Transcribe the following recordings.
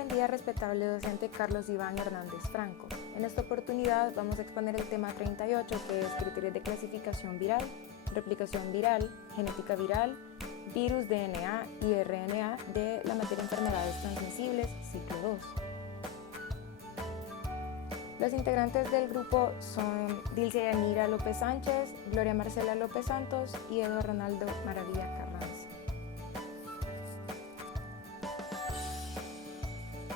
buen día, respetable docente Carlos Iván Hernández Franco. En esta oportunidad vamos a exponer el tema 38, que es criterios de clasificación viral, replicación viral, genética viral, virus, DNA y RNA de la materia enfermedades transmisibles, ciclo 2. Los integrantes del grupo son Dilcia Yanira López Sánchez, Gloria Marcela López Santos y Eduardo Ronaldo Maravilla Carranza.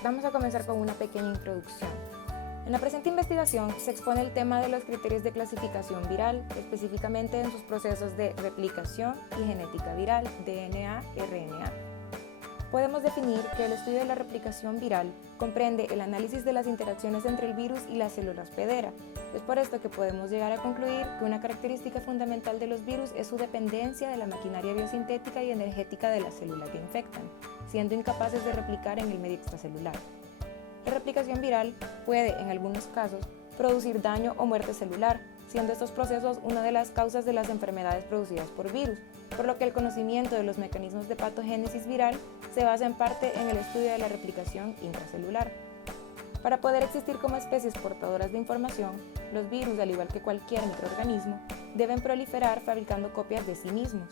Vamos a comenzar con una pequeña introducción. En la presente investigación se expone el tema de los criterios de clasificación viral, específicamente en sus procesos de replicación y genética viral, DNA, RNA. Podemos definir que el estudio de la replicación viral comprende el análisis de las interacciones entre el virus y la célula hospedera. Es por esto que podemos llegar a concluir que una característica fundamental de los virus es su dependencia de la maquinaria biosintética y energética de la célula que infectan, siendo incapaces de replicar en el medio extracelular. La replicación viral puede, en algunos casos, producir daño o muerte celular, siendo estos procesos una de las causas de las enfermedades producidas por virus, por lo que el conocimiento de los mecanismos de patogénesis viral se basa en parte en el estudio de la replicación intracelular. Para poder existir como especies portadoras de información, los virus, al igual que cualquier microorganismo, deben proliferar fabricando copias de sí mismos.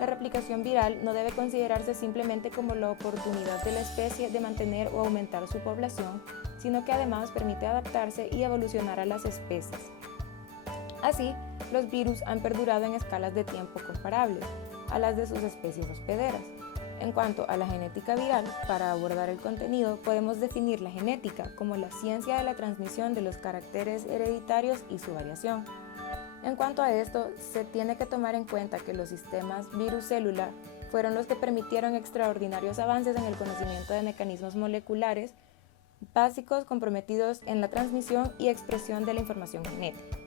La replicación viral no debe considerarse simplemente como la oportunidad de la especie de mantener o aumentar su población, sino que además permite adaptarse y evolucionar a las especies. Así, los virus han perdurado en escalas de tiempo comparables a las de sus especies hospederas. En cuanto a la genética viral, para abordar el contenido podemos definir la genética como la ciencia de la transmisión de los caracteres hereditarios y su variación. En cuanto a esto, se tiene que tomar en cuenta que los sistemas virus-célula fueron los que permitieron extraordinarios avances en el conocimiento de mecanismos moleculares básicos comprometidos en la transmisión y expresión de la información genética.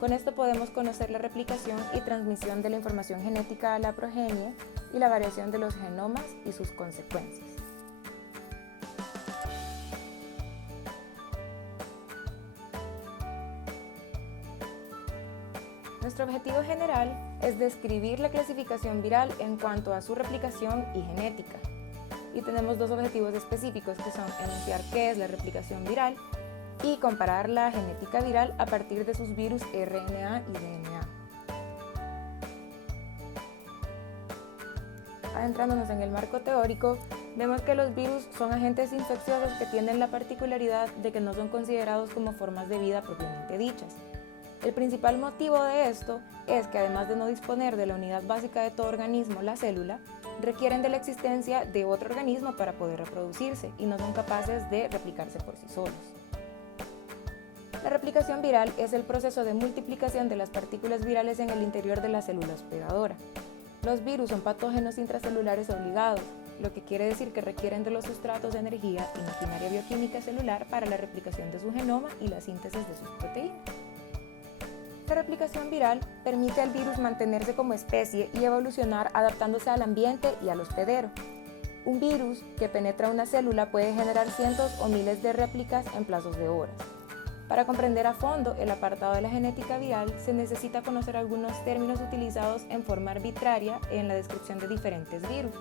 Con esto podemos conocer la replicación y transmisión de la información genética a la progenie y la variación de los genomas y sus consecuencias. Nuestro objetivo general es describir la clasificación viral en cuanto a su replicación y genética. Y tenemos dos objetivos específicos, que son enunciar qué es la replicación viral y comparar la genética viral a partir de sus virus RNA y DNA. Adentrándonos en el marco teórico, vemos que los virus son agentes infecciosos que tienen la particularidad de que no son considerados como formas de vida propiamente dichas. El principal motivo de esto es que, además de no disponer de la unidad básica de todo organismo, la célula, requieren de la existencia de otro organismo para poder reproducirse y no son capaces de replicarse por sí solos. La replicación viral es el proceso de multiplicación de las partículas virales en el interior de la célula hospedadora. Los virus son patógenos intracelulares obligados, lo que quiere decir que requieren de los sustratos de energía y maquinaria bioquímica celular para la replicación de su genoma y la síntesis de sus proteínas. La replicación viral permite al virus mantenerse como especie y evolucionar adaptándose al ambiente y al hospedero. Un virus que penetra una célula puede generar cientos o miles de réplicas en plazos de horas. Para comprender a fondo el apartado de la genética viral, se necesita conocer algunos términos utilizados en forma arbitraria en la descripción de diferentes virus,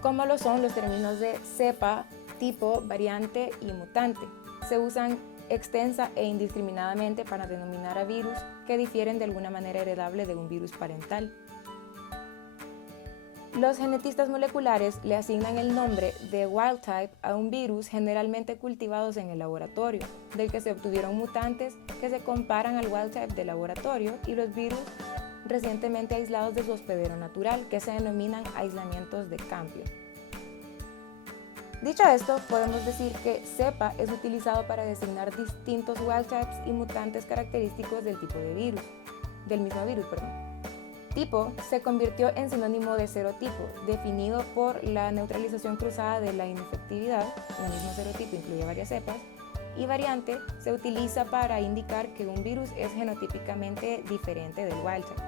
como lo son los términos de cepa, tipo, variante y mutante. Se usan extensa e indiscriminadamente para denominar a virus que difieren de alguna manera heredable de un virus parental. Los genetistas moleculares le asignan el nombre de wild type a un virus generalmente cultivados en el laboratorio, del que se obtuvieron mutantes que se comparan al wild type de laboratorio, y los virus recientemente aislados de su hospedero natural, que se denominan aislamientos de cambio. Dicho esto, podemos decir que cepa es utilizado para designar distintos wild types y mutantes característicos del mismo virus. Tipo se convirtió en sinónimo de serotipo, definido por la neutralización cruzada de la inefectividad. Un mismo serotipo incluye varias cepas. Y variante se utiliza para indicar que un virus es genotípicamente diferente del wild type.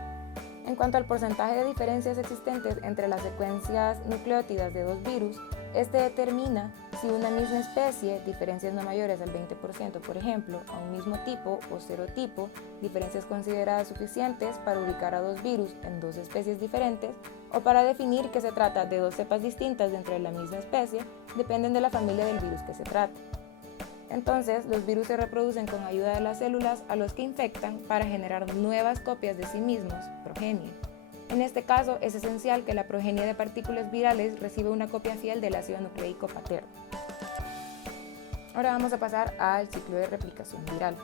En cuanto al porcentaje de diferencias existentes entre las secuencias nucleótidas de dos virus, este determina si una misma especie, diferencias no mayores al 20%, por ejemplo, a un mismo tipo o serotipo, diferencias consideradas suficientes para ubicar a dos virus en dos especies diferentes, o para definir que se trata de dos cepas distintas dentro de la misma especie, dependen de la familia del virus que se trata. Entonces, los virus se reproducen con ayuda de las células a los que infectan para generar nuevas copias de sí mismos, progenie. En este caso, es esencial que la progenie de partículas virales reciba una copia fiel del ácido nucleico paterno. Ahora vamos a pasar al ciclo de replicación viral.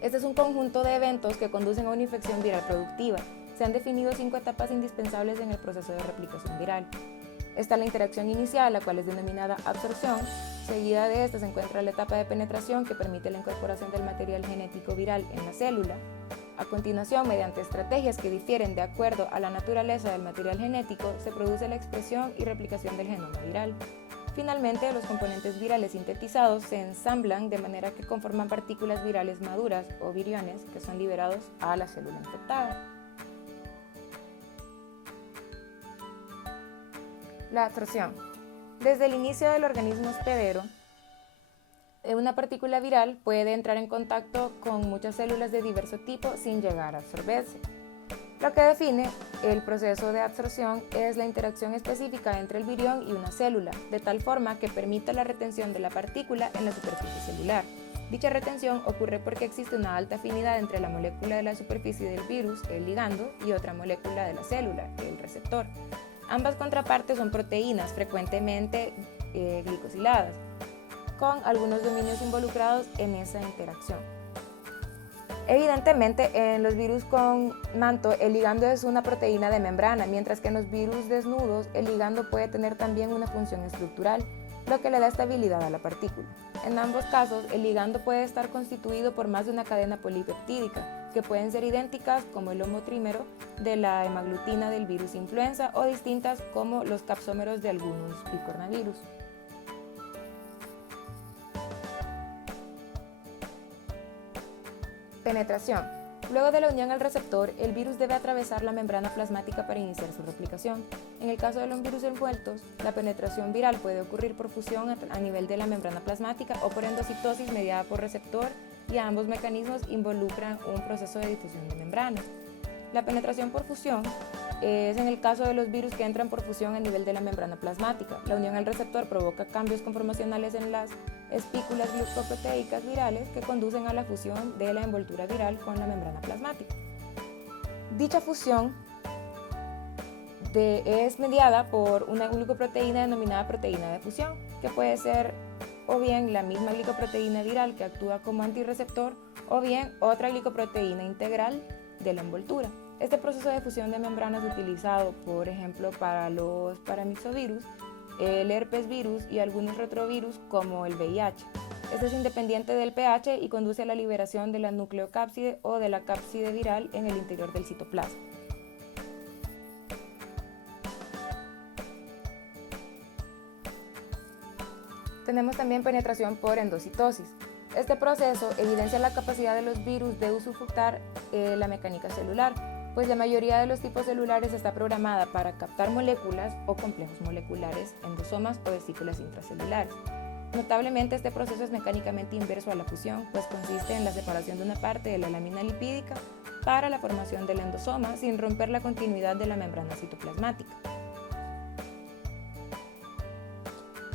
Este es un conjunto de eventos que conducen a una infección viral productiva. Se han definido 5 etapas indispensables en el proceso de replicación viral. Está la interacción inicial, la cual es denominada absorción. Seguida de esta se encuentra la etapa de penetración, que permite la incorporación del material genético viral en la célula. A continuación, mediante estrategias que difieren de acuerdo a la naturaleza del material genético, se produce la expresión y replicación del genoma viral. Finalmente, los componentes virales sintetizados se ensamblan de manera que conforman partículas virales maduras o viriones que son liberados a la célula infectada. La absorción. Desde el inicio del organismo hospedero, una partícula viral puede entrar en contacto con muchas células de diverso tipo sin llegar a absorberse. Lo que define el proceso de absorción es la interacción específica entre el virión y una célula, de tal forma que permita la retención de la partícula en la superficie celular. Dicha retención ocurre porque existe una alta afinidad entre la molécula de la superficie del virus, el ligando, y otra molécula de la célula, el receptor. Ambas contrapartes son proteínas frecuentemente glicosiladas, con algunos dominios involucrados en esa interacción. Evidentemente, en los virus con manto, el ligando es una proteína de membrana, mientras que en los virus desnudos, el ligando puede tener también una función estructural, lo que le da estabilidad a la partícula. En ambos casos, el ligando puede estar constituido por más de una cadena polipeptídica, que pueden ser idénticas como el homotrímero de la hemaglutina del virus influenza o distintas como los capsómeros de algunos picornavirus. Penetración. Luego de la unión al receptor, el virus debe atravesar la membrana plasmática para iniciar su replicación. En el caso de los virus envueltos, la penetración viral puede ocurrir por fusión a nivel de la membrana plasmática o por endocitosis mediada por receptor, y ambos mecanismos involucran un proceso de difusión de membrana. La penetración por fusión es en el caso de los virus que entran por fusión a nivel de la membrana plasmática. La unión al receptor provoca cambios conformacionales en las espículas glucoproteicas virales que conducen a la fusión de la envoltura viral con la membrana plasmática. Dicha fusión es mediada por una glicoproteína denominada proteína de fusión, que puede ser o bien la misma glicoproteína viral que actúa como antirreceptor o bien otra glicoproteína integral de la envoltura. Este proceso de fusión de membranas es utilizado, por ejemplo, para los paramyxovirus, el herpes virus y algunos retrovirus como el VIH. Este es independiente del pH y conduce a la liberación de la nucleocápside o de la cápside viral en el interior del citoplasma. Tenemos también penetración por endocitosis. Este proceso evidencia la capacidad de los virus de usufructar la mecánica celular, pues la mayoría de los tipos celulares está programada para captar moléculas o complejos moleculares, endosomas o vesículas intracelulares. Notablemente, este proceso es mecánicamente inverso a la fusión, pues consiste en la separación de una parte de la lámina lipídica para la formación del endosoma sin romper la continuidad de la membrana citoplasmática.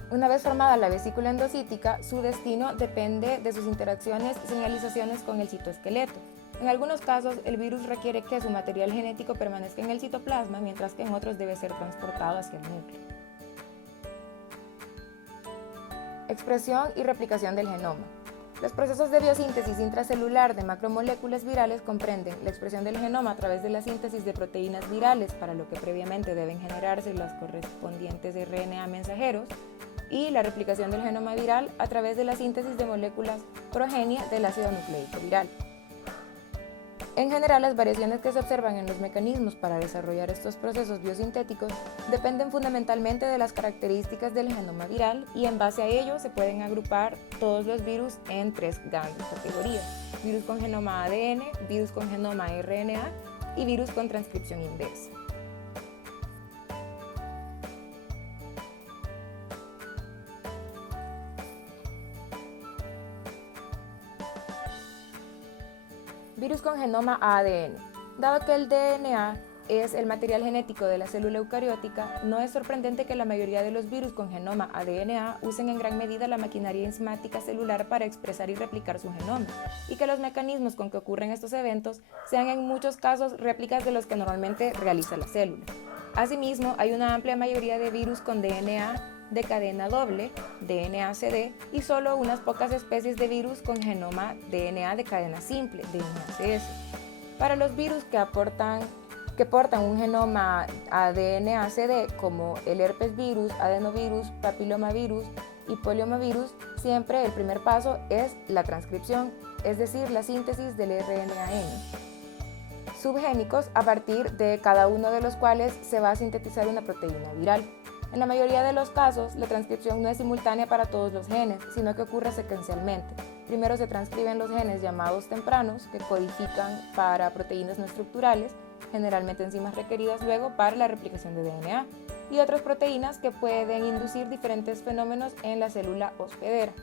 Una vez formada la vesícula endocítica, su destino depende de sus interacciones y señalizaciones con el citoesqueleto. En algunos casos, el virus requiere que su material genético permanezca en el citoplasma, mientras que en otros debe ser transportado hacia el núcleo. Expresión y replicación del genoma. Los procesos de biosíntesis intracelular de macromoléculas virales comprenden la expresión del genoma a través de la síntesis de proteínas virales, para lo que previamente deben generarse los correspondientes RNA mensajeros, y la replicación del genoma viral a través de la síntesis de moléculas progenie del ácido nucleico viral. En general, las variaciones que se observan en los mecanismos para desarrollar estos procesos biosintéticos dependen fundamentalmente de las características del genoma viral, y en base a ello se pueden agrupar todos los virus en 3 grandes categorías: virus con genoma ADN, virus con genoma RNA y virus con transcripción inversa. Virus con genoma ADN. Dado que el DNA es el material genético de la célula eucariótica, no es sorprendente que la mayoría de los virus con genoma ADNA usen en gran medida la maquinaria enzimática celular para expresar y replicar su genoma, y que los mecanismos con que ocurren estos eventos sean en muchos casos réplicas de los que normalmente realiza la célula. Asimismo, hay una amplia mayoría de virus con DNA de cadena doble, DNA-CD, y solo unas pocas especies de virus con genoma DNA de cadena simple, DNA-CS. Para los virus que portan un genoma ADNA-CD, como el herpes virus, adenovirus, papilomavirus y poliomavirus, siempre el primer paso es la transcripción, es decir, la síntesis del RNA-N subgénicos, a partir de cada uno de los cuales se va a sintetizar una proteína viral. En la mayoría de los casos, la transcripción no es simultánea para todos los genes, sino que ocurre secuencialmente. Primero se transcriben los genes llamados tempranos, que codifican para proteínas no estructurales, generalmente enzimas requeridas luego para la replicación de DNA, y otras proteínas que pueden inducir diferentes fenómenos en la célula hospedera.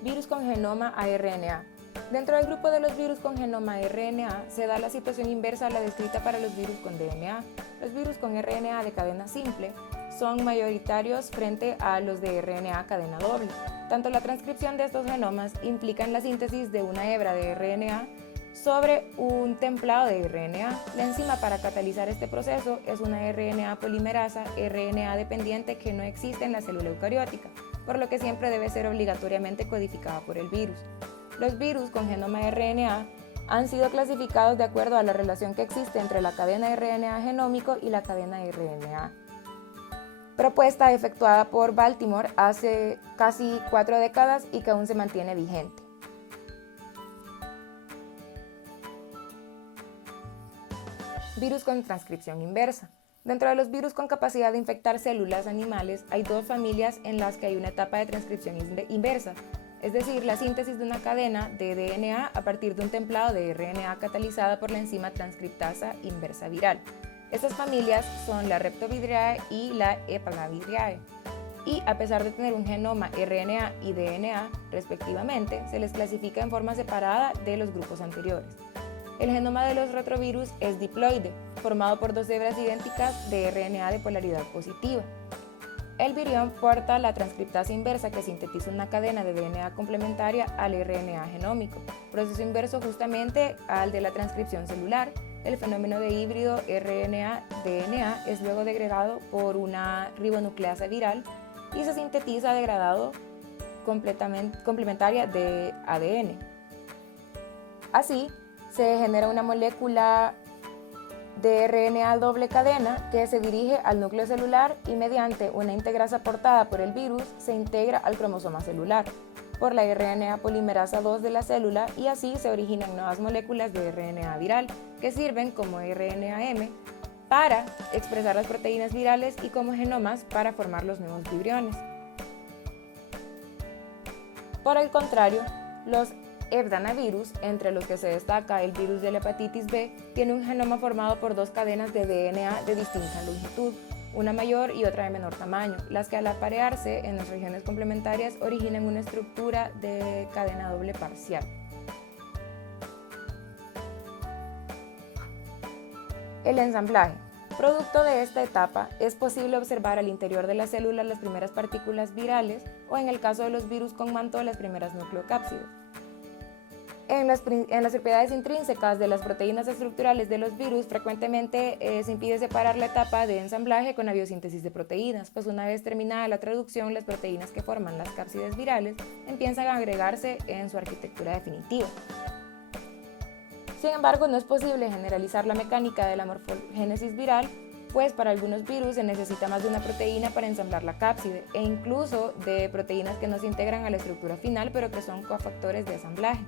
Virus con genoma ARNA. Dentro del grupo de los virus con genoma RNA se da la situación inversa a la descrita para los virus con DNA. Los virus con RNA de cadena simple son mayoritarios frente a los de RNA cadena doble. Tanto la transcripción de estos genomas implica la síntesis de una hebra de RNA sobre un templado de RNA. La enzima para catalizar este proceso es una RNA polimerasa RNA dependiente que no existe en la célula eucariótica, por lo que siempre debe ser obligatoriamente codificada por el virus. Los virus con genoma RNA han sido clasificados de acuerdo a la relación que existe entre la cadena RNA genómico y la cadena RNA, propuesta efectuada por Baltimore hace casi 4 décadas y que aún se mantiene vigente. Virus con transcripción inversa. Dentro de los virus con capacidad de infectar células animales hay dos familias en las que hay una etapa de transcripción inversa, es decir, la síntesis de una cadena de DNA a partir de un templado de RNA catalizada por la enzima transcriptasa inversa viral. Estas familias son la Rheptoviridriae y la Epagaviridriae, y a pesar de tener un genoma RNA y DNA respectivamente, se les clasifica en forma separada de los grupos anteriores. El genoma de los retrovirus es diploide, formado por dos hebras idénticas de RNA de polaridad positiva. El virión porta la transcriptasa inversa que sintetiza una cadena de DNA complementaria al RNA genómico, proceso inverso justamente al de la transcripción celular. El fenómeno de híbrido RNA-DNA es luego degradado por una ribonucleasa viral y se sintetiza degradado complementaria de ADN. Así, se genera una molécula de RNA doble cadena que se dirige al núcleo celular y mediante una integrasa aportada por el virus se integra al cromosoma celular por la RNA polimerasa 2 de la célula, y así se originan nuevas moléculas de RNA viral que sirven como RNA-M para expresar las proteínas virales y como genomas para formar los nuevos vibriones. Por el contrario, los Epdanavirus, entre los que se destaca el virus de la hepatitis B, tiene un genoma formado por dos cadenas de DNA de distinta longitud, una mayor y otra de menor tamaño, las que al aparearse en las regiones complementarias originan una estructura de cadena doble parcial. El ensamblaje. Producto de esta etapa, es posible observar al interior de la célula las primeras partículas virales o, en el caso de los virus con manto, las primeras nucleocápsides. En las propiedades intrínsecas de las proteínas estructurales de los virus, frecuentemente se impide separar la etapa de ensamblaje con la biosíntesis de proteínas, pues una vez terminada la traducción, las proteínas que forman las cápsides virales empiezan a agregarse en su arquitectura definitiva. Sin embargo, no es posible generalizar la mecánica de la morfogénesis viral, pues para algunos virus se necesita más de una proteína para ensamblar la cápside, e incluso de proteínas que no se integran a la estructura final, pero que son cofactores de ensamblaje.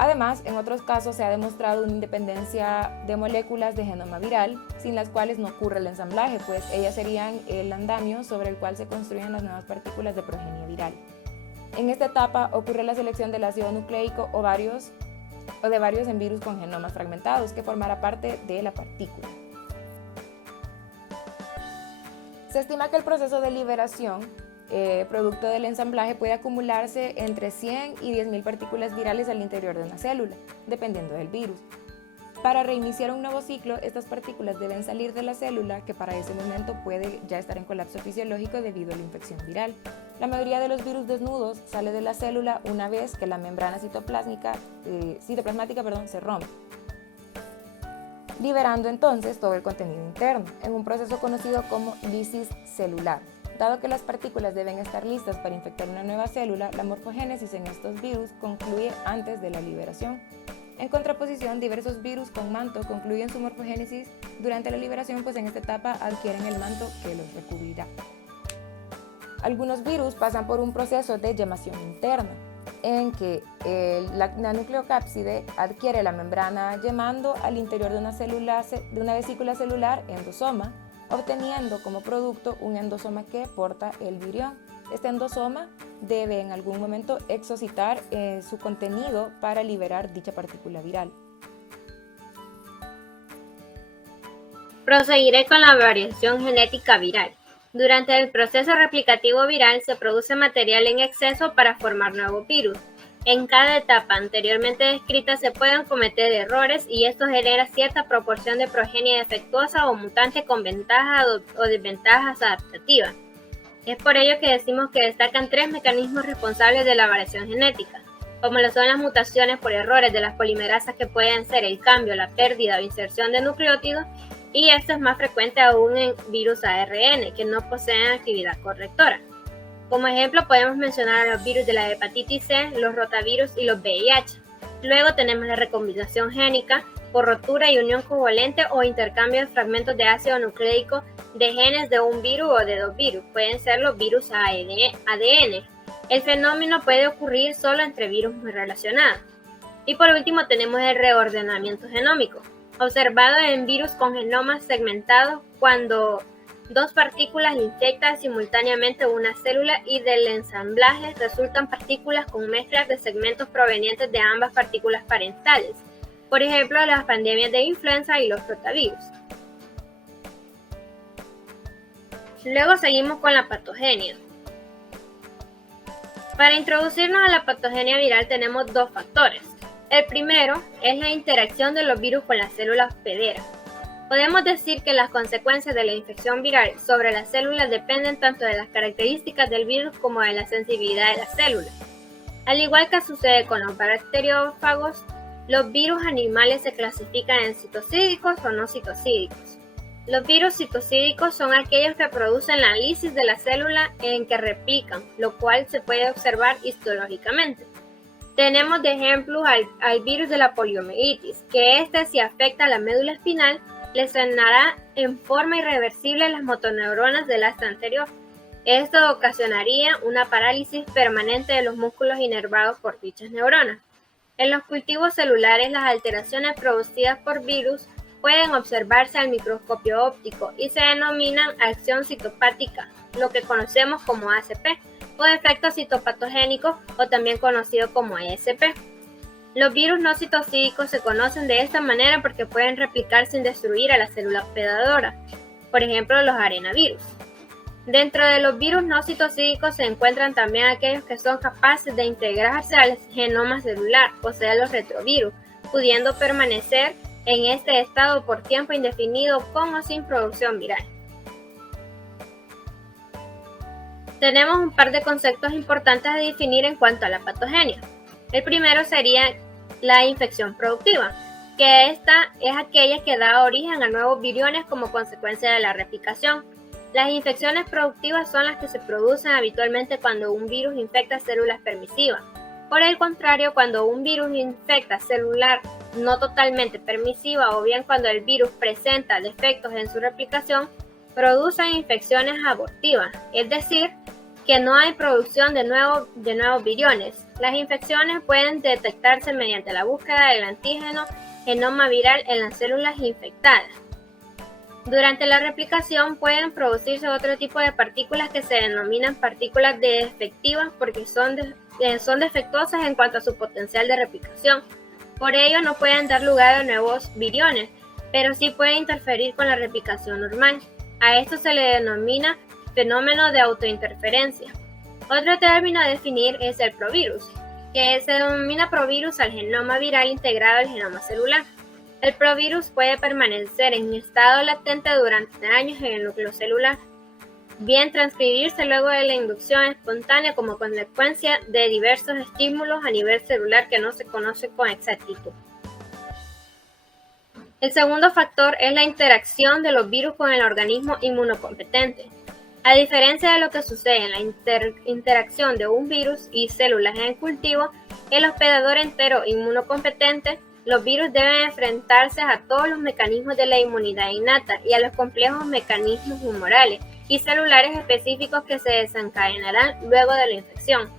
Además, en otros casos se ha demostrado una independencia de moléculas de genoma viral, sin las cuales no ocurre el ensamblaje, pues ellas serían el andamio sobre el cual se construyen las nuevas partículas de progenie viral. En esta etapa ocurre la selección del ácido nucleico o de varios en virus con genomas fragmentados, que formará parte de la partícula. Se estima que el proceso de liberación, producto del ensamblaje, puede acumularse entre 100 y 10.000 partículas virales al interior de una célula, dependiendo del virus. Para reiniciar un nuevo ciclo, estas partículas deben salir de la célula, que para ese momento puede ya estar en colapso fisiológico debido a la infección viral. La mayoría de los virus desnudos sale de la célula una vez que la membrana citoplasmática se rompe, liberando entonces todo el contenido interno, en un proceso conocido como lisis celular. Dado que las partículas deben estar listas para infectar una nueva célula, la morfogénesis en estos virus concluye antes de la liberación. En contraposición, diversos virus con manto concluyen su morfogénesis durante la liberación, pues en esta etapa adquieren el manto que los recubrirá. Algunos virus pasan por un proceso de yemación interna, en que la nucleocápside adquiere la membrana yemando al interior de una vesícula celular endosoma, obteniendo como producto un endosoma que porta el virión. Este endosoma debe en algún momento exocitar su contenido para liberar dicha partícula viral. Proseguiré con la variación genética viral. Durante el proceso replicativo viral se produce material en exceso para formar nuevos virus. En cada etapa anteriormente descrita se pueden cometer errores y esto genera cierta proporción de progenie defectuosa o mutante con ventajas o desventajas adaptativas. Es por ello que decimos que destacan 3 mecanismos responsables de la variación genética, como lo son las mutaciones por errores de las polimerasas, que pueden ser el cambio, la pérdida o inserción de nucleótidos, y esto es más frecuente aún en virus ARN, que no poseen actividad correctora. Como ejemplo podemos mencionar a los virus de la hepatitis C, los rotavirus y los VIH. Luego tenemos la recombinación génica por rotura y unión covalente o intercambio de fragmentos de ácido nucleico de genes de un virus o de 2 virus. Pueden ser los virus ADN. El fenómeno puede ocurrir solo entre virus muy relacionados. Y por último tenemos el reordenamiento genómico, observado en virus con genomas segmentados cuando 2 partículas infectan simultáneamente una célula y del ensamblaje resultan partículas con mezclas de segmentos provenientes de ambas partículas parentales. Por ejemplo, las pandemias de influenza y los rotavirus. Luego seguimos con la patogenia. Para introducirnos a la patogenia viral tenemos 2 factores. El primero es la interacción de los virus con las células hospederas. Podemos decir que las consecuencias de la infección viral sobre las células dependen tanto de las características del virus como de la sensibilidad de las células. Al igual que sucede con los bacteriófagos, los virus animales se clasifican en citocídicos o no citocídicos. Los virus citocídicos son aquellos que producen la lisis de la célula en que replican, lo cual se puede observar histológicamente. Tenemos de ejemplo al virus de la poliomielitis, que si afecta a la médula espinal, lesionará en forma irreversible las motoneuronas del asta anterior. Esto ocasionaría una parálisis permanente de los músculos inervados por dichas neuronas. En los cultivos celulares, las alteraciones producidas por virus pueden observarse al microscopio óptico y se denominan acción citopática, lo que conocemos como ACP, o efecto citopatogénico, o también conocido como ESP. Los virus no citocídicos se conocen de esta manera porque pueden replicar sin destruir a la célula hospedadora, por ejemplo los arenavirus. Dentro de los virus no citocídicos se encuentran también aquellos que son capaces de integrarse al genoma celular, o sea los retrovirus, pudiendo permanecer en este estado por tiempo indefinido con o sin producción viral. Tenemos un par de conceptos importantes a definir en cuanto a la patogenia. El primero sería la infección productiva, que esta es aquella que da origen a nuevos viriones como consecuencia de la replicación. Las infecciones productivas son las que se producen habitualmente cuando un virus infecta células permisivas. Por el contrario, cuando un virus infecta celular no totalmente permisiva o bien cuando el virus presenta defectos en su replicación, producen infecciones abortivas, es decir, que no hay producción de nuevos viriones. Las infecciones pueden detectarse mediante la búsqueda del antígeno genoma viral en las células infectadas. Durante la replicación pueden producirse otro tipo de partículas que se denominan partículas defectivas porque son defectuosas en cuanto a su potencial de replicación. Por ello no pueden dar lugar a nuevos viriones, pero sí pueden interferir con la replicación normal. A esto se le denomina fenómeno de autointerferencia. Otro término a definir es el provirus, que se denomina provirus al genoma viral integrado al genoma celular. El provirus puede permanecer en estado latente durante años en el núcleo celular, bien transcribirse luego de la inducción espontánea como consecuencia de diversos estímulos a nivel celular que no se conoce con exactitud. El segundo factor es la interacción de los virus con el organismo inmunocompetente. A diferencia de lo que sucede en la interacción de un virus y células en cultivo, el hospedador entero inmunocompetente, los virus deben enfrentarse a todos los mecanismos de la inmunidad innata y a los complejos mecanismos humorales y celulares específicos que se desencadenarán luego de la infección.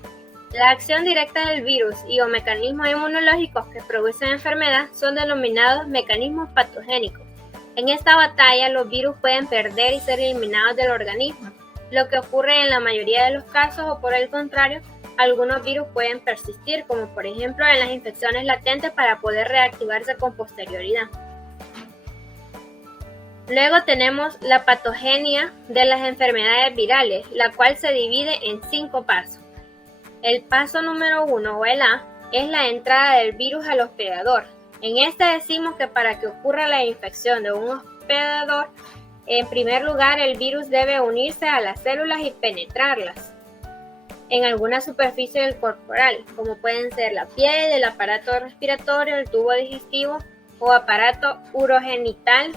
La acción directa del virus y o mecanismos inmunológicos que producen enfermedad son denominados mecanismos patogénicos. En esta batalla, los virus pueden perder y ser eliminados del organismo, lo que ocurre en la mayoría de los casos, o por el contrario, algunos virus pueden persistir, como por ejemplo en las infecciones latentes, para poder reactivarse con posterioridad. Luego tenemos la patogenia de las enfermedades virales, la cual se divide en 5 pasos. El paso número 1, o el A, es la entrada del virus al hospedador. En este decimos que para que ocurra la infección de un hospedador, en primer lugar el virus debe unirse a las células y penetrarlas en alguna superficie del corporal, como pueden ser la piel, el aparato respiratorio, el tubo digestivo o aparato urogenital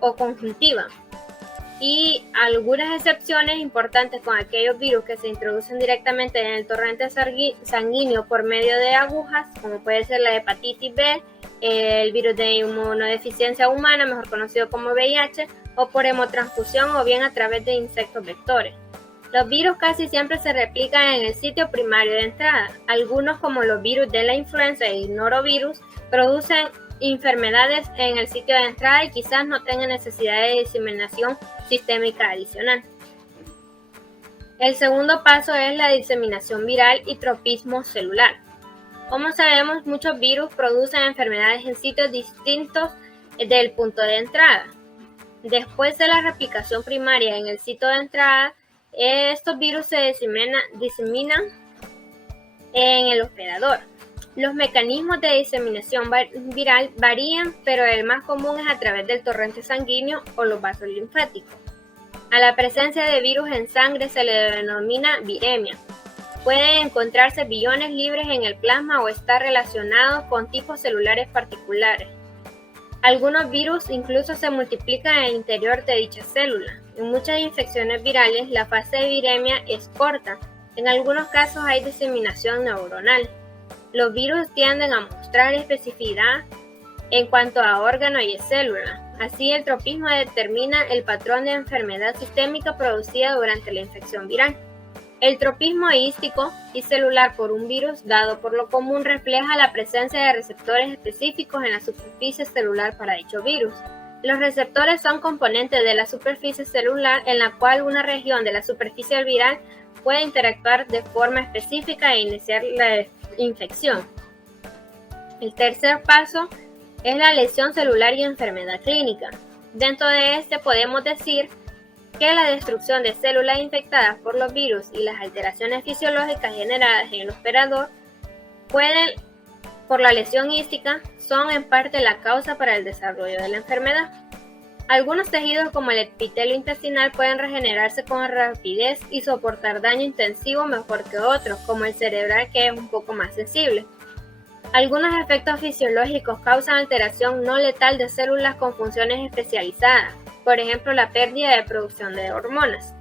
o conjuntiva. Y algunas excepciones importantes con aquellos virus que se introducen directamente en el torrente sanguíneo por medio de agujas, como puede ser la hepatitis B, el virus de inmunodeficiencia humana, mejor conocido como VIH, o por hemotransfusión o bien a través de insectos vectores. Los virus casi siempre se replican en el sitio primario de entrada. Algunos, como los virus de la influenza y el norovirus, producen enfermedades en el sitio de entrada y quizás no tengan necesidad de diseminación sistémica adicional. El segundo paso es la diseminación viral y tropismo celular. Como sabemos, muchos virus producen enfermedades en sitios distintos del punto de entrada. Después de la replicación primaria en el sitio de entrada, estos virus se diseminan en el hospedador. Los mecanismos de diseminación viral varían, pero el más común es a través del torrente sanguíneo o los vasos linfáticos. A la presencia de virus en sangre se le denomina viremia. Pueden encontrarse billones libres en el plasma o estar relacionados con tipos celulares particulares. Algunos virus incluso se multiplican en el interior de dicha célula. En muchas infecciones virales, la fase de viremia es corta. En algunos casos hay diseminación neuronal. Los virus tienden a mostrar especificidad en cuanto a órgano y célula. Así, el tropismo determina el patrón de enfermedad sistémica producida durante la infección viral. El tropismo hístico y celular por un virus, dado por lo común, refleja la presencia de receptores específicos en la superficie celular para dicho virus. Los receptores son componentes de la superficie celular en la cual una región de la superficie viral puede interactuar de forma específica e iniciar la infección. El tercer paso es la lesión celular y enfermedad clínica. Dentro de este podemos decir que la destrucción de células infectadas por los virus y las alteraciones fisiológicas generadas en el hospedador por la lesión hística son en parte la causa para el desarrollo de la enfermedad. Algunos tejidos como el epitelio intestinal pueden regenerarse con rapidez y soportar daño intensivo mejor que otros, como el cerebral, que es un poco más sensible. Algunos efectos fisiológicos causan alteración no letal de células con funciones especializadas, por ejemplo la pérdida de producción de hormonas.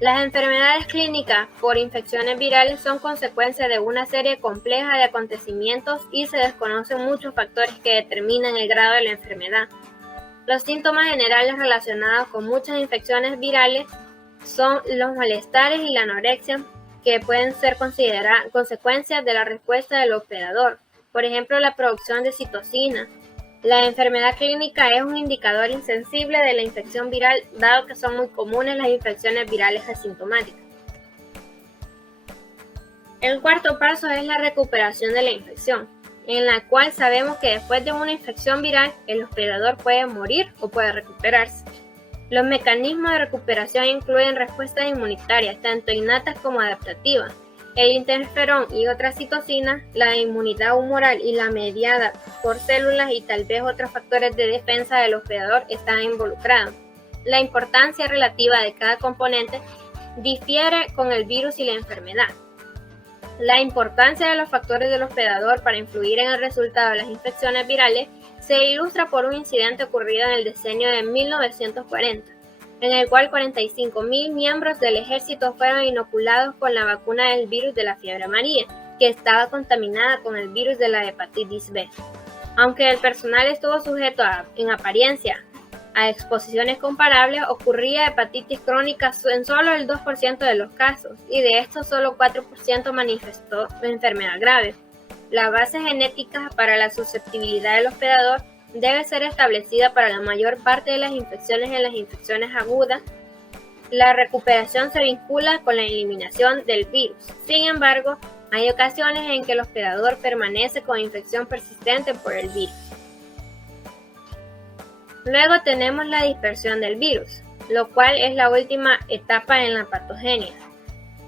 Las enfermedades clínicas por infecciones virales son consecuencia de una serie compleja de acontecimientos y se desconocen muchos factores que determinan el grado de la enfermedad. Los síntomas generales relacionados con muchas infecciones virales son los malestares y la anorexia, que pueden ser consideradas consecuencias de la respuesta del hospedador, por ejemplo la producción de citocina. La enfermedad clínica es un indicador insensible de la infección viral, dado que son muy comunes las infecciones virales asintomáticas. El cuarto paso es la recuperación de la infección, en la cual sabemos que después de una infección viral, el hospedador puede morir o puede recuperarse. Los mecanismos de recuperación incluyen respuestas inmunitarias, tanto innatas como adaptativas, el interferón y otras citocinas, la inmunidad humoral y la mediada por células y tal vez otros factores de defensa del hospedador están involucrados. La importancia relativa de cada componente difiere con el virus y la enfermedad. La importancia de los factores del hospedador para influir en el resultado de las infecciones virales se ilustra por un incidente ocurrido en el decenio de 1940, en el cual 45.000 miembros del ejército fueron inoculados con la vacuna del virus de la fiebre amarilla, que estaba contaminada con el virus de la hepatitis B. Aunque el personal estuvo sujeto en apariencia a exposiciones comparables, ocurría hepatitis crónica en solo el 2% de los casos, y de estos solo 4% manifestó enfermedad grave. La base genética para la susceptibilidad del hospedador debe ser establecida para la mayor parte de las infecciones en las infecciones agudas. La recuperación se vincula con la eliminación del virus. Sin embargo, hay ocasiones en que el hospedador permanece con infección persistente por el virus. Luego tenemos la dispersión del virus, lo cual es la última etapa en la patogenia.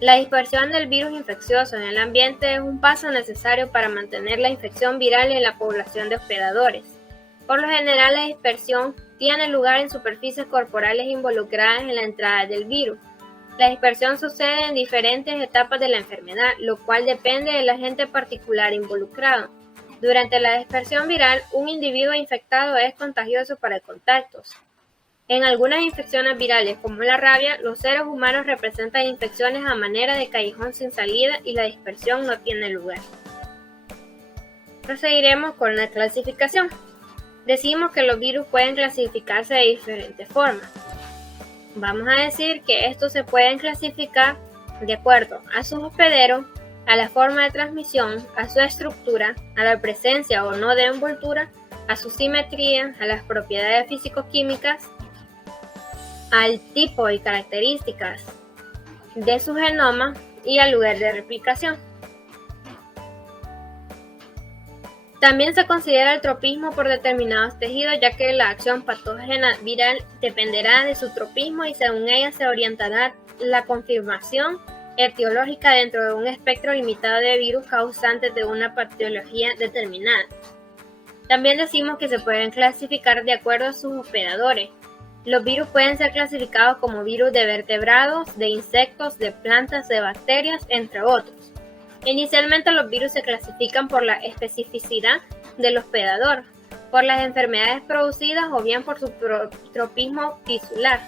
La dispersión del virus infeccioso en el ambiente es un paso necesario para mantener la infección viral en la población de hospedadores. Por lo general, la dispersión tiene lugar en superficies corporales involucradas en la entrada del virus. La dispersión sucede en diferentes etapas de la enfermedad, lo cual depende del agente particular involucrado. Durante la dispersión viral, un individuo infectado es contagioso para contactos. En algunas infecciones virales, como la rabia, los seres humanos representan infecciones a manera de callejón sin salida y la dispersión no tiene lugar. Proseguiremos con la clasificación. Decimos que los virus pueden clasificarse de diferentes formas. Vamos a decir que estos se pueden clasificar de acuerdo a su hospedero, a la forma de transmisión, a su estructura, a la presencia o no de envoltura, a su simetría, a las propiedades físico-químicas, al tipo y características de su genoma y al lugar de replicación. También se considera el tropismo por determinados tejidos, ya que la acción patógena viral dependerá de su tropismo y según ella se orientará la confirmación etiológica dentro de un espectro limitado de virus causantes de una patología determinada. También decimos que se pueden clasificar de acuerdo a sus hospedadores. Los virus pueden ser clasificados como virus de vertebrados, de insectos, de plantas, de bacterias, entre otros. Inicialmente los virus se clasifican por la especificidad del hospedador, por las enfermedades producidas o bien por su tropismo tisular.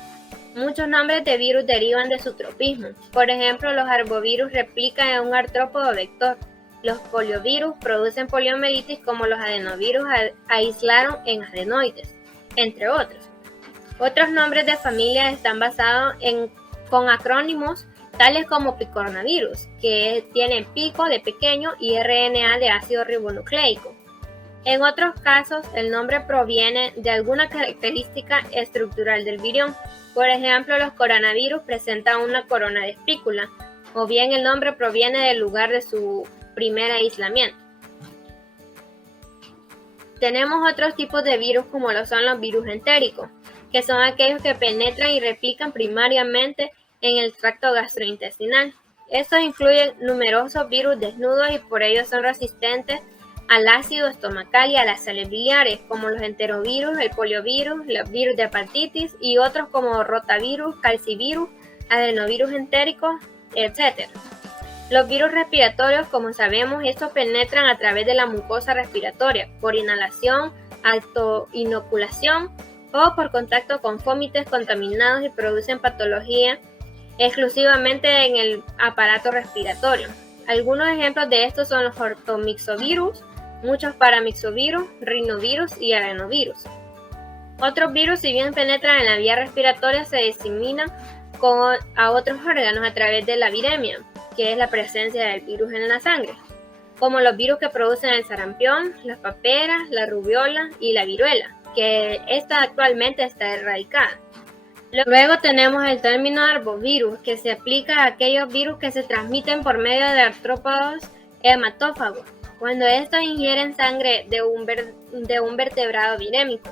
Muchos nombres de virus derivan de su tropismo. Por ejemplo, los arbovirus replican en un artrópodo vector. Los poliovirus producen poliomielitis como los adenovirus aislaron en adenoides, entre otros. Otros nombres de familia están basados con acrónimos tales como picornavirus, que tienen pico de pequeño y RNA de ácido ribonucleico. En otros casos, el nombre proviene de alguna característica estructural del virión. Por ejemplo, los coronavirus presentan una corona de espícula, o bien el nombre proviene del lugar de su primer aislamiento. Tenemos otros tipos de virus como lo son los virus entéricos, que son aquellos que penetran y replican primariamente en el tracto gastrointestinal. Estos incluyen numerosos virus desnudos y por ello son resistentes al ácido estomacal y a las sales biliares, como los enterovirus, el poliovirus, los virus de hepatitis y otros como rotavirus, calcivirus, adenovirus entéricos, etc. Los virus respiratorios, como sabemos, estos penetran a través de la mucosa respiratoria, por inhalación, autoinoculación o por contacto con fomites contaminados y producen patología exclusivamente en el aparato respiratorio. Algunos ejemplos de estos son los ortomixovirus, muchos paramixovirus, rinovirus y adenovirus. Otros virus, si bien penetran en la vía respiratoria, se diseminan a otros órganos a través de la viremia, que es la presencia del virus en la sangre, como los virus que producen el sarampión, las paperas, la rubiola y la viruela, que esta actualmente está erradicada. Luego tenemos el término arbovirus, que se aplica a aquellos virus que se transmiten por medio de artrópodos hematófagos, cuando estos ingieren sangre de un vertebrado virémico.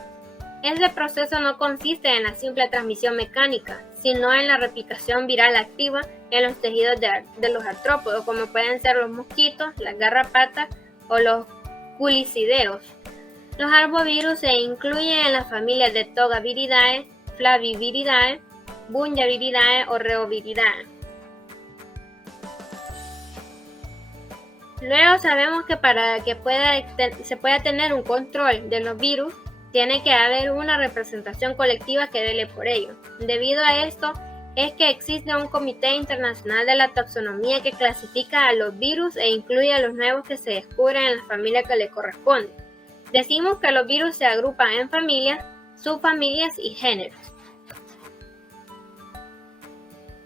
Este proceso no consiste en la simple transmisión mecánica, sino en la replicación viral activa en los tejidos de los artrópodos, como pueden ser los mosquitos, las garrapatas o los culicideos. Los arbovirus se incluyen en las familias de Togaviridae, Flaviviridae, Bunyaviridae o Reoviridae. Luego sabemos que para que se pueda tener un control de los virus, tiene que haber una representación colectiva que vele por ello. Debido a esto, es que existe un Comité Internacional de la Taxonomía que clasifica a los virus e incluye a los nuevos que se descubren en la familia que le corresponde. Decimos que los virus se agrupan en familias, subfamilias y géneros.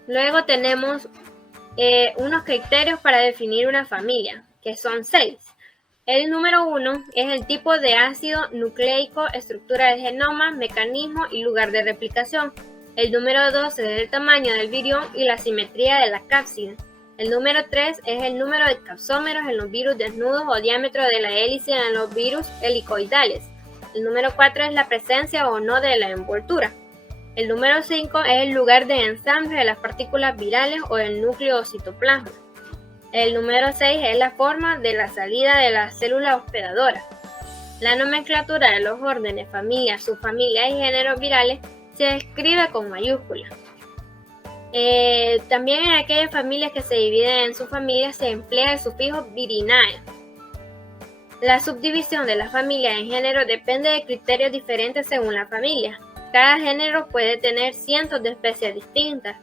Luego tenemos unos criterios para definir una familia, que son 6. El número 1 es el tipo de ácido nucleico, estructura del genoma, mecanismo y lugar de replicación. El número 2 es el tamaño del virión y la simetría de la cápside. El número 3 es el número de capsómeros en los virus desnudos o diámetro de la hélice en los virus helicoidales. El número 4 es la presencia o no de la envoltura. El número 5 es el lugar de ensamble de las partículas virales o el núcleo o citoplasma. El número 6 es la forma de la salida de la célula hospedadora. La nomenclatura de los órdenes, familias, subfamilias y géneros virales se escribe con mayúsculas. También en aquellas familias que se dividen en subfamilias se emplea el sufijo virinae. La subdivisión de las familias en género depende de criterios diferentes según la familia. Cada género puede tener cientos de especies distintas,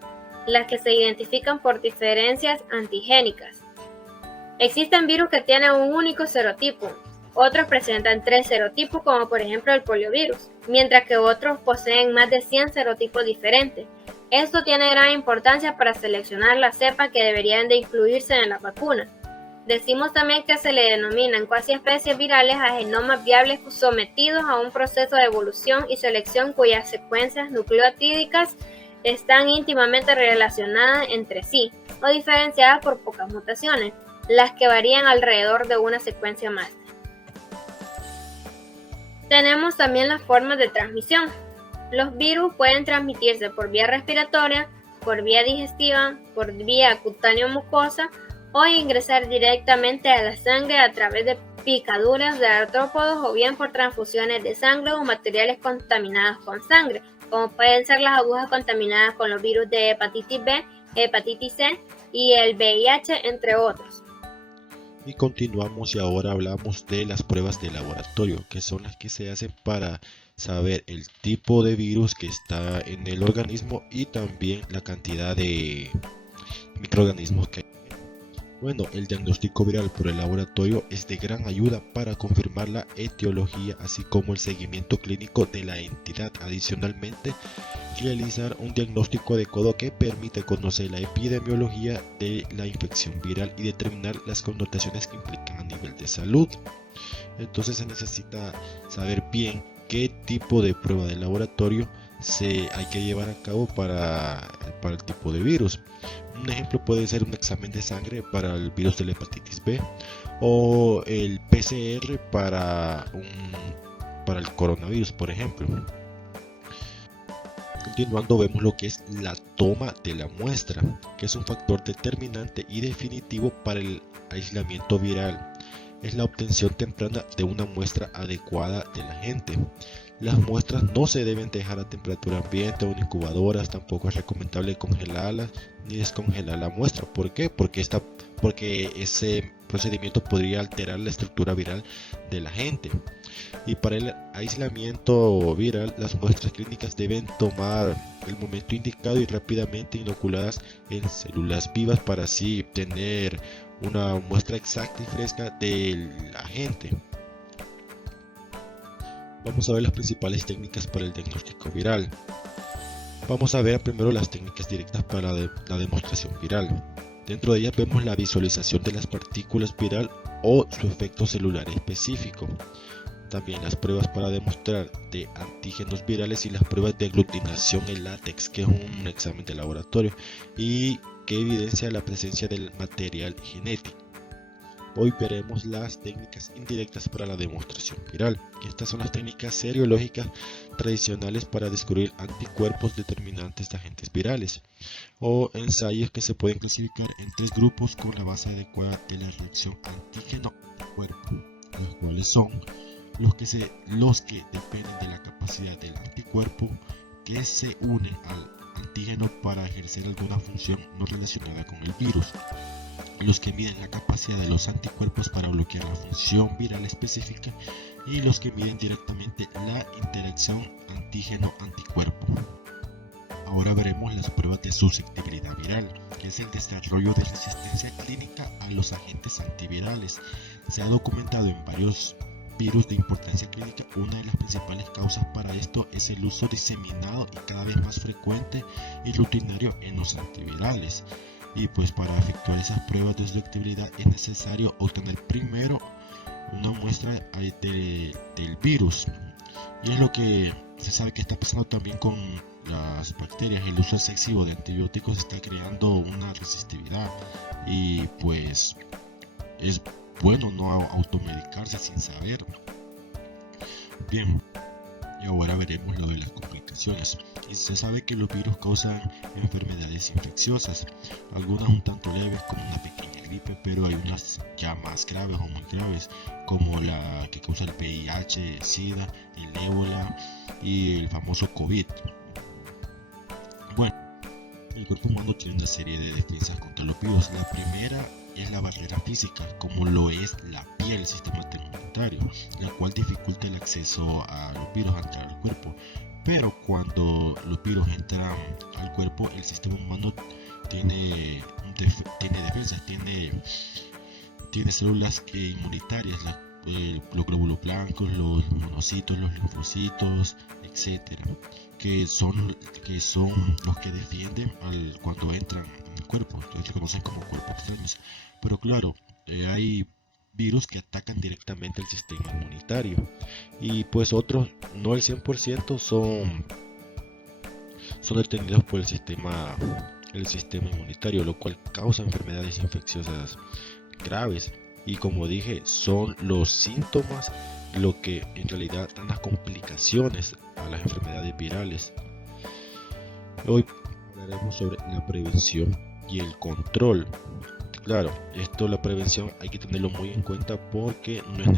las que se identifican por diferencias antigénicas. Existen virus que tienen un único serotipo, otros presentan 3 serotipos como por ejemplo el poliovirus, mientras que otros poseen más de 100 serotipos diferentes. Esto tiene gran importancia para seleccionar las cepas que deberían de incluirse en la vacuna. Decimos también que se le denominan cuasi especies virales a genomas viables sometidos a un proceso de evolución y selección cuyas secuencias nucleotídicas están íntimamente relacionadas entre sí o diferenciadas por pocas mutaciones, las que varían alrededor de una secuencia máster. Tenemos también las formas de transmisión. Los virus pueden transmitirse por vía respiratoria, por vía digestiva, por vía cutáneo-mucosa o ingresar directamente a la sangre a través de picaduras de artrópodos o bien por transfusiones de sangre o materiales contaminados con sangre, como pueden ser las agujas contaminadas con los virus de hepatitis B, hepatitis C y el VIH, entre otros. Y continuamos y ahora hablamos de las pruebas de laboratorio, que son las que se hacen para saber el tipo de virus que está en el organismo y también la cantidad de microorganismos que hay. Bueno, el diagnóstico viral por el laboratorio es de gran ayuda para confirmar la etiología, así como el seguimiento clínico de la entidad. Adicionalmente, realizar un diagnóstico adecuado que permite conocer la epidemiología de la infección viral y determinar las connotaciones que implican a nivel de salud. Entonces se necesita saber bien qué tipo de prueba de laboratorio hay que llevar a cabo para el tipo de virus. Un ejemplo puede ser un examen de sangre para el virus de la hepatitis B o el PCR para el coronavirus, por ejemplo. Continuando, vemos lo que es la toma de la muestra, que es un factor determinante y definitivo para el aislamiento viral. Es la obtención temprana de una muestra adecuada del agente. Las muestras no se deben dejar a temperatura ambiente o en incubadoras, tampoco es recomendable congelarlas ni descongelar la muestra. ¿Por qué? Porque ese procedimiento podría alterar la estructura viral del agente. Y para el aislamiento viral, las muestras clínicas deben tomar el momento indicado y rápidamente inoculadas en células vivas para así obtener una muestra exacta y fresca del agente. Vamos a ver las principales técnicas para el diagnóstico viral. Vamos a ver primero las técnicas directas para la demostración viral. Dentro de ellas vemos la visualización de las partículas viral o su efecto celular específico. También las pruebas para demostrar de antígenos virales y las pruebas de aglutinación en látex, que es un examen de laboratorio y que evidencia la presencia del material genético. Hoy veremos las técnicas indirectas para la demostración viral. Estas son las técnicas seriológicas tradicionales para descubrir anticuerpos determinantes de agentes virales, o ensayos que se pueden clasificar en 3 grupos con la base adecuada de la reacción antígeno-anticuerpo, los cuales son los que dependen de la capacidad del anticuerpo que se une al antígeno para ejercer alguna función no relacionada con el virus, los que miden la capacidad de los anticuerpos para bloquear la función viral específica y los que miden directamente la interacción antígeno-anticuerpo. Ahora veremos las pruebas de susceptibilidad viral, que es el desarrollo de resistencia clínica a los agentes antivirales. Se ha documentado en varios virus de importancia clínica. Una de las principales causas para esto es el uso diseminado y cada vez más frecuente y rutinario en los antivirales. Y pues para efectuar esas pruebas de susceptibilidad es necesario obtener primero una muestra del virus. Y es lo que se sabe que está pasando también con las bacterias. El uso excesivo de antibióticos está creando una resistividad, y pues es bueno no automedicarse sin saber. Bien, y ahora veremos lo de las complicaciones. Y se sabe que los virus causan enfermedades infecciosas, algunas un tanto leves como una pequeña gripe, pero hay unas ya más graves o muy graves, como la que causa el VIH, SIDA, el ébola y el famoso COVID. Bueno, el cuerpo humano tiene una serie de defensas contra los virus. La primera es la barrera física, como lo es la piel del sistema inmunitario, la cual dificulta el acceso a los virus a entrar al cuerpo. Pero cuando los virus entran al cuerpo, el sistema humano tiene defensas, tiene células inmunitarias, los glóbulos blancos, los monocitos, los linfocitos, etcétera, que son los que defienden cuando entran en el cuerpo. Entonces se conocen como cuerpos extraños. Pero claro, hay virus que atacan directamente el sistema inmunitario, y pues otros, no el 100%, son detenidos por el sistema inmunitario, lo cual causa enfermedades infecciosas graves. Y como dije, son los síntomas lo que en realidad dan las complicaciones a las enfermedades virales. Hoy hablaremos sobre la prevención y el control. Claro, la prevención hay que tenerlo muy en cuenta, porque no es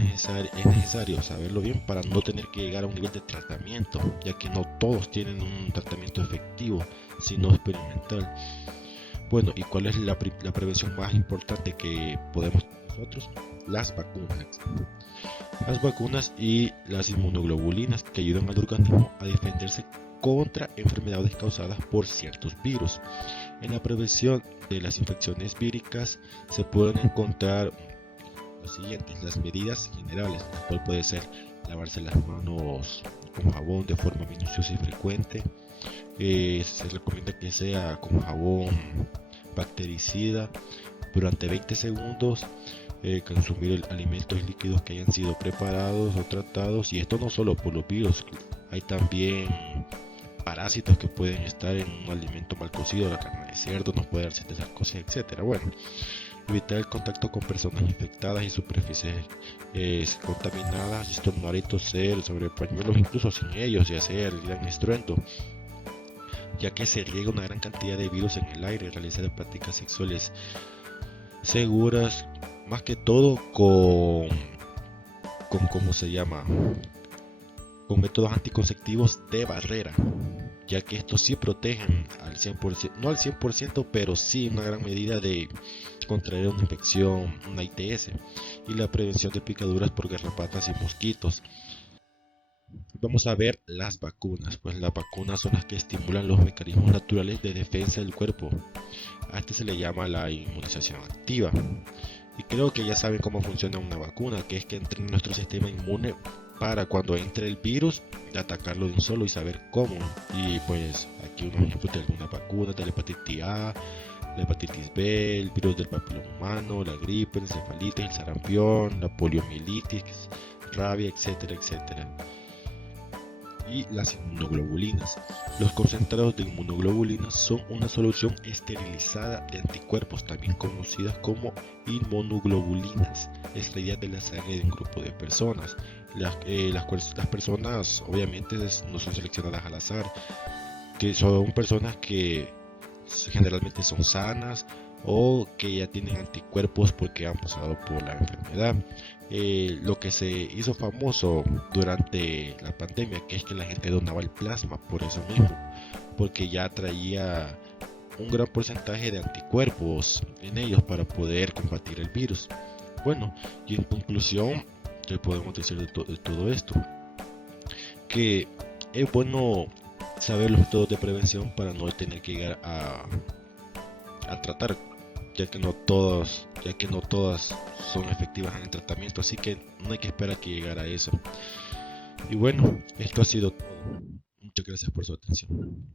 necesario saberlo bien para no tener que llegar a un nivel de tratamiento, ya que no todos tienen un tratamiento efectivo, sino experimental. Bueno, ¿y cuál es la prevención más importante que podemos tener nosotros? Las vacunas y las inmunoglobulinas, que ayudan al organismo a defenderse contra enfermedades causadas por ciertos virus. En la prevención de las infecciones víricas se pueden encontrar los siguientes: las medidas generales, la cual puede ser lavarse las manos con jabón de forma minuciosa y frecuente. Se recomienda que sea con jabón bactericida durante 20 segundos. Consumir alimentos líquidos que hayan sido preparados o tratados, y esto no solo por los virus, hay también parásitos que pueden estar en un alimento mal cocido. La carne de cerdo nos puede dar cosas, etcétera. Bueno, evitar el contacto con personas infectadas y superficies contaminadas, estornudar y toser sobre pañuelos incluso sin ellos, y hacer gran estruendo, ya que se riega una gran cantidad de virus en el aire. Realizar prácticas sexuales seguras, más que todo con con métodos anticonceptivos de barrera, ya que estos sí protegen al 100%, no al 100%, pero sí una gran medida de contraer una infección, una ITS, y la prevención de picaduras por garrapatas y mosquitos. Vamos a ver las vacunas. Pues las vacunas son las que estimulan los mecanismos naturales de defensa del cuerpo. A este se le llama la inmunización activa. Y creo que ya saben cómo funciona una vacuna, que es que entre en nuestro sistema inmune para cuando entre el virus de atacarlo de un solo y saber cómo. Y pues aquí unos ejemplos de algunas vacunas: de la hepatitis A, la hepatitis B, el virus del papiloma humano, la gripe, la encefalitis, el sarampión, la poliomielitis, rabia, etcétera, etcétera. y las inmunoglobulinas. Los concentrados de inmunoglobulinas son una solución esterilizada de anticuerpos, también conocidas como inmunoglobulinas, extraídas de la sangre de un grupo de personas. Las personas obviamente no son seleccionadas al azar, que son personas que generalmente son sanas o que ya tienen anticuerpos porque han pasado por la enfermedad. Lo que se hizo famoso durante la pandemia, que es que la gente donaba el plasma por eso mismo, porque ya traía un gran porcentaje de anticuerpos en ellos para poder combatir el virus. Bueno, y en conclusión, ¿qué podemos decir de todo esto? Que es bueno saber los métodos de prevención para no tener que llegar a tratar, ya que no todas son efectivas en el tratamiento, así que no hay que esperar que llegara a eso. Y bueno, esto ha sido todo. Muchas gracias por su atención.